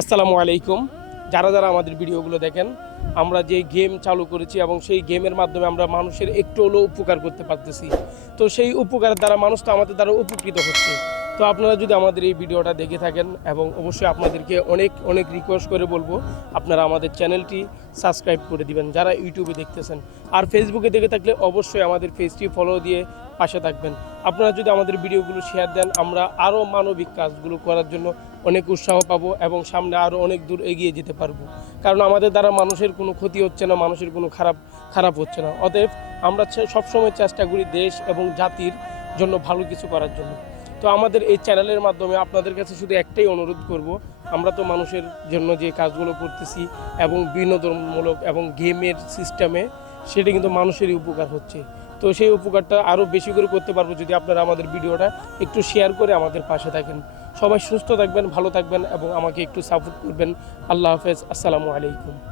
আসসালামু আলাইকুম। যারা যারা আমাদের ভিডিওগুলো দেখেন, আমরা যে গেম চালু করেছি এবং সেই গেমের মাধ্যমে আমরা মানুষের একটু হলেও উপকার করতে পারতেছি। তো সেই উপকারের দ্বারা মানুষ তো আমাদের দ্বারা উপকৃত হচ্ছে। তো আপনারা যদি আমাদের এই ভিডিওটা দেখে থাকেন এবং অবশ্যই আপনাদেরকে অনেক অনেক রিকোয়েস্ট করে বলব, আপনারা আমাদের চ্যানেলটি সাবস্ক্রাইব করে দিবেন, যারা ইউটিউবে দেখতেছেন। আর ফেসবুকে দেখে থাকলে অবশ্যই আমাদের পেজটি ফলো দিয়ে পাশে থাকবেন। আপনারা যদি আমাদের ভিডিওগুলো শেয়ার দেন, আমরা আরও মানবিক কাজগুলো করার জন্য অনেক উৎসাহ পাবো এবং সামনে আরও অনেক দূর এগিয়ে যেতে পারব। কারণ আমাদের দ্বারা মানুষের কোনো ক্ষতি হচ্ছে না, মানুষের কোনো খারাপ খারাপ হচ্ছে না। অতএব আমরা সবসময় চেষ্টা করি দেশ এবং জাতির জন্য ভালো কিছু করার জন্য। তো আমাদের এই চ্যানেলের মাধ্যমে আপনাদের কাছে শুধু একটাই অনুরোধ করব, আমরা তো মানুষের জন্য যে কাজগুলো করতেছি এবং বিনোদনমূলক এবং গেমের সিস্টেমে সেটা কিন্তু মানুষেরই উপকার হচ্ছে। তো সেই উপকারটা আরও বেশি করে করতে পারব যদি আপনারা আমাদের ভিডিওটা একটু শেয়ার করে আমাদের পাশে থাকেন। সবাই সুস্থ থাকবেন, ভালো থাকবেন এবং আমাকে একটু সাপোর্ট করবেন। আল্লাহ হাফেজ, আসসালামু আলাইকুম।